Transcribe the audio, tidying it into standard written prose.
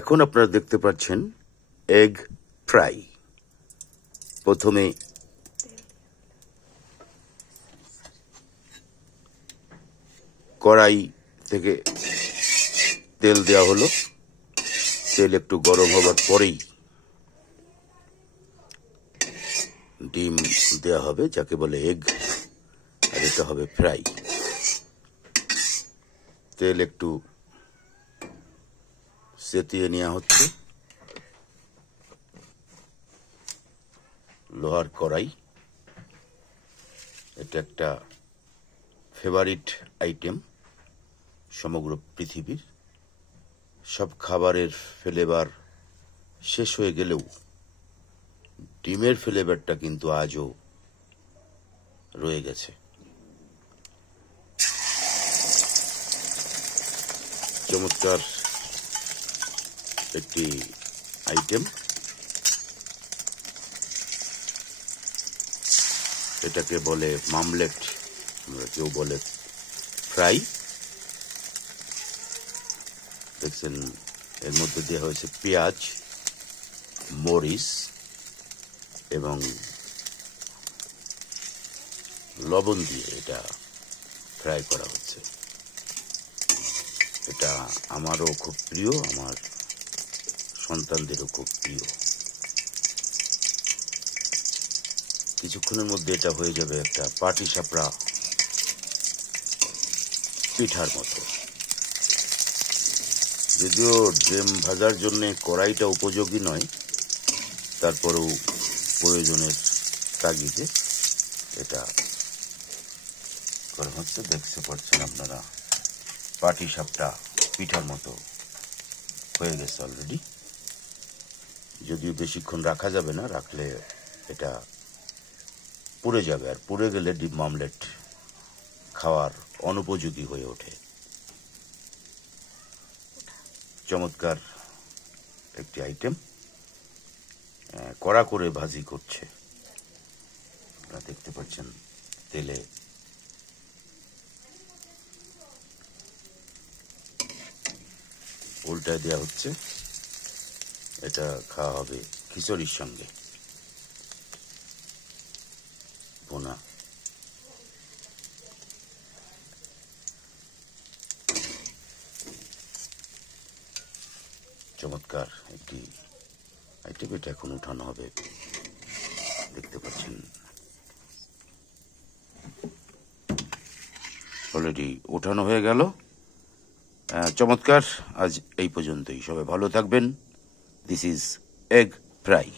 এখন আপনারা দেখতে পাচ্ছেন এগ ফ্রাই। প্রথমে কড়াই থেকে তেল দেওয়া হলো। তেল একটু গরম হবার পরেই ডিম দেওয়া হবে, যাকে বলে এগ, আর এটা হবে ফ্রাই। তেল একটু সেতিয়ে নেওয়া হচ্ছে। লোহার কড়াই, এটা একটা ফেভারিট আইটেম সমগ্র পৃথিবীর। সব খাবারের ফ্লেভার শেষ হয়ে গেলেও ডিমের ফ্লেভারটা কিন্তু আজও রয়ে গেছে। চমৎকার একটি আইটেম। এটাকে বলে মামলেট, আমরা কেউ বলে ফ্রাই। দেখছেন এর মধ্যে দেওয়া হয়েছে পেঁয়াজ, মরিচ এবং লবণ দিয়ে এটা ফ্রাই করা হচ্ছে। এটা আমারও খুব প্রিয়, আমার সন্তানদেরও খুব প্রিয়। কিছুক্ষণের মধ্যে এটা হয়ে যাবে একটা পাটিসাপড়া পিঠার মতো। যদিও ডিম ভাজার জন্য কড়াইটা উপযোগী নয়, তারপরেও প্রয়োজনের তাগিদে এটা করা হচ্ছে। দেখতে পাচ্ছেন আপনারা পাটিসাপটা পিঠার মতো হয়ে গেছে অলরেডি। যদিও বেশিক্ষণ রাখা যাবে না, রাখলে এটা পুড়ে যাবে, আর পুড়ে গেলে ডিম মামলেট খাওয়ার অনুপযোগী হয়ে ওঠে। চমৎকার একটি আইটেম, কড়া করে ভাজি করছে। আপনারা দেখতে পাচ্ছেন তেলে উল্টায় দেওয়া হচ্ছে। এটা খাওয়া হবে খিচুড়ির সঙ্গে। ভুনা চমৎকার একটি আইটেম। এটা এখন উঠানো হবে, দেখতে পাচ্ছেন অলরেডি উঠানো হয়ে গেল। চমৎকার। আজ এই পর্যন্তই। সবাই ভালো থাকবেন। This is egg fry.